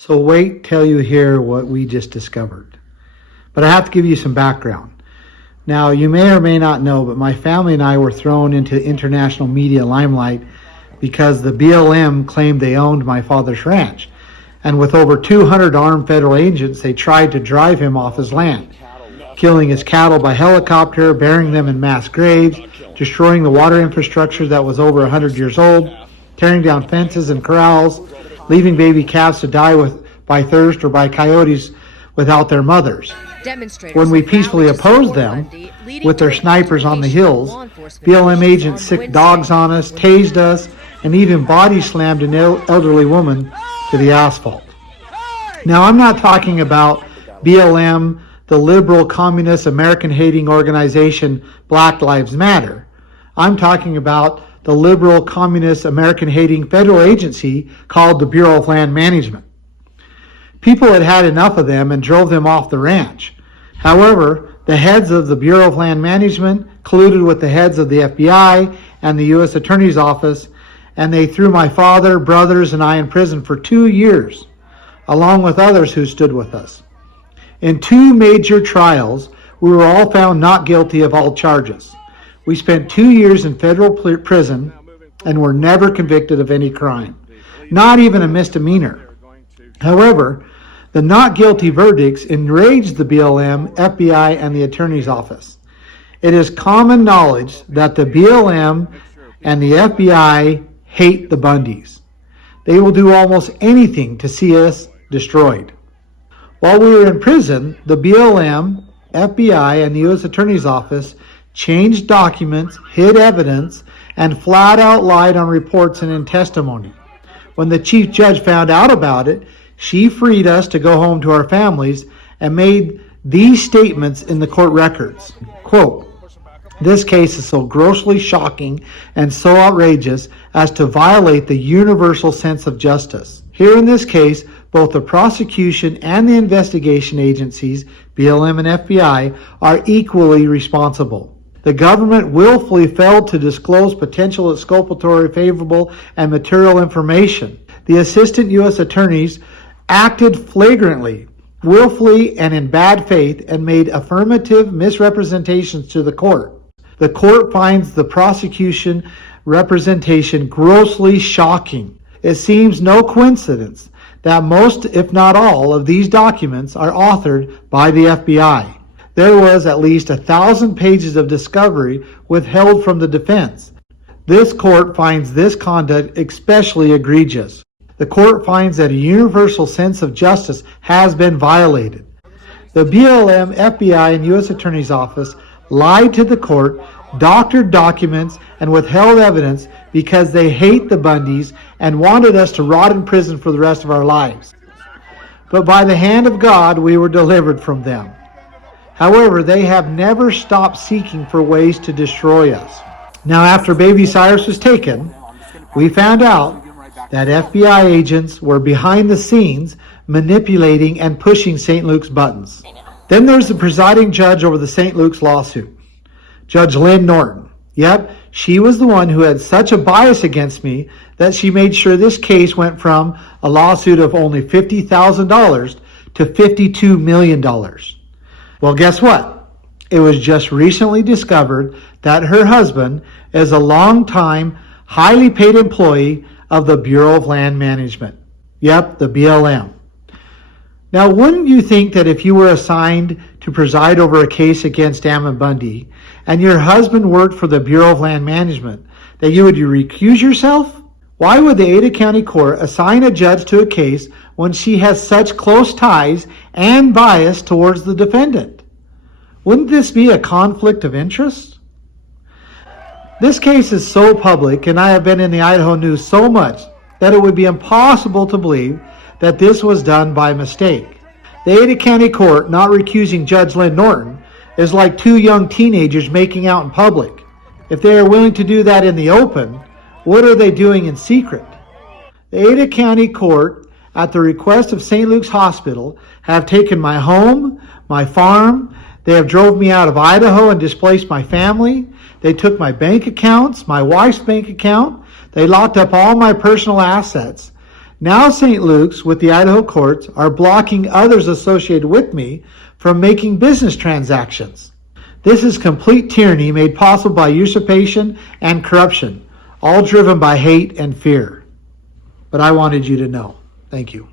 So wait till you hear what we just discovered. But I have to give you some background. Now, you may or may not know, but my family and I were thrown into international media limelight because the BLM claimed they owned my father's ranch. And with over 200 armed federal agents, they tried to drive him off his land, killing his cattle by helicopter, burying them in mass graves, destroying the water infrastructure that was over 100 years old, tearing down fences and corrals, leaving baby calves to die by thirst or by coyotes without their mothers. When we peacefully opposed them with their snipers on the hills, BLM agents sicked dogs on us, tased us, and even body slammed an elderly woman to the asphalt. Now, I'm not talking about BLM, the liberal, communist, American-hating organization Black Lives Matter. I'm talking about the liberal, communist, American-hating federal agency called the Bureau of Land Management. People had had enough of them and drove them off the ranch. However, the heads of the Bureau of Land Management colluded with the heads of the FBI and the U.S. Attorney's Office, and they threw my father, brothers, and I in prison for 2 years, along with others who stood with us. In 2 major trials, we were all found not guilty of all charges. We spent 2 years in federal prison and were never convicted of any crime, not even a misdemeanor. However, the not guilty verdicts enraged the BLM, FBI, and the Attorney's Office. It is common knowledge that the BLM and the FBI hate the Bundys. They will do almost anything to see us destroyed. While we were in prison, the BLM, FBI, and the U.S. Attorney's Office changed documents, hid evidence, and flat out lied on reports and in testimony. When the chief judge found out about it, she freed us to go home to our families and made these statements in the court records. Quote, "This case is so grossly shocking and so outrageous as to violate the universal sense of justice. Here in this case, both the prosecution and the investigation agencies, BLM and FBI, are equally responsible. The government willfully failed to disclose potential exculpatory, favorable, and material information. The assistant U.S. attorneys acted flagrantly, willfully, and in bad faith and made affirmative misrepresentations to the court. The court finds the prosecution representation grossly shocking. It seems no coincidence that most, if not all, of these documents are authored by the FBI. There was at least 1,000 pages of discovery withheld from the defense. This court finds this conduct especially egregious. The court finds that a universal sense of justice has been violated. The BLM, FBI, and U.S. Attorney's Office lied to the court, doctored documents, and withheld evidence because they hate the Bundys and wanted us to rot in prison for the rest of our lives. But by the hand of God, we were delivered from them. However, they have never stopped seeking for ways to destroy us. Now, after Baby Cyrus was taken, we found out that FBI agents were behind the scenes manipulating and pushing St. Luke's buttons. Then there's the presiding judge over the St. Luke's lawsuit, Judge Lynn Norton. Yep, she was the one who had such a bias against me that she made sure this case went from a lawsuit of only $50,000 to $52 million. Well, guess what? It was just recently discovered that her husband is a longtime, highly paid employee of the Bureau of Land Management. Yep, the BLM. Now, wouldn't you think that if you were assigned to preside over a case against Ammon Bundy and your husband worked for the Bureau of Land Management, that you would recuse yourself? Why would the Ada County Court assign a judge to a case when she has such close ties and bias towards the defendant? Wouldn't this be a conflict of interest? This case is so public, and I have been in the Idaho news so much, that it would be impossible to believe that this was done by mistake. The Ada County Court not recusing Judge Lynn Norton is like 2 young teenagers making out in public. If they are willing to do that in the open, what are they doing in secret? The Ada County Court, at the request of St. Luke's Hospital, have taken my home, my farm. They have drove me out of Idaho and displaced my family. They took my bank accounts, my wife's bank account. They locked up all my personal assets. Now St. Luke's, with the Idaho courts, are blocking others associated with me from making business transactions. This is complete tyranny made possible by usurpation and corruption, all driven by hate and fear. But I wanted you to know. Thank you.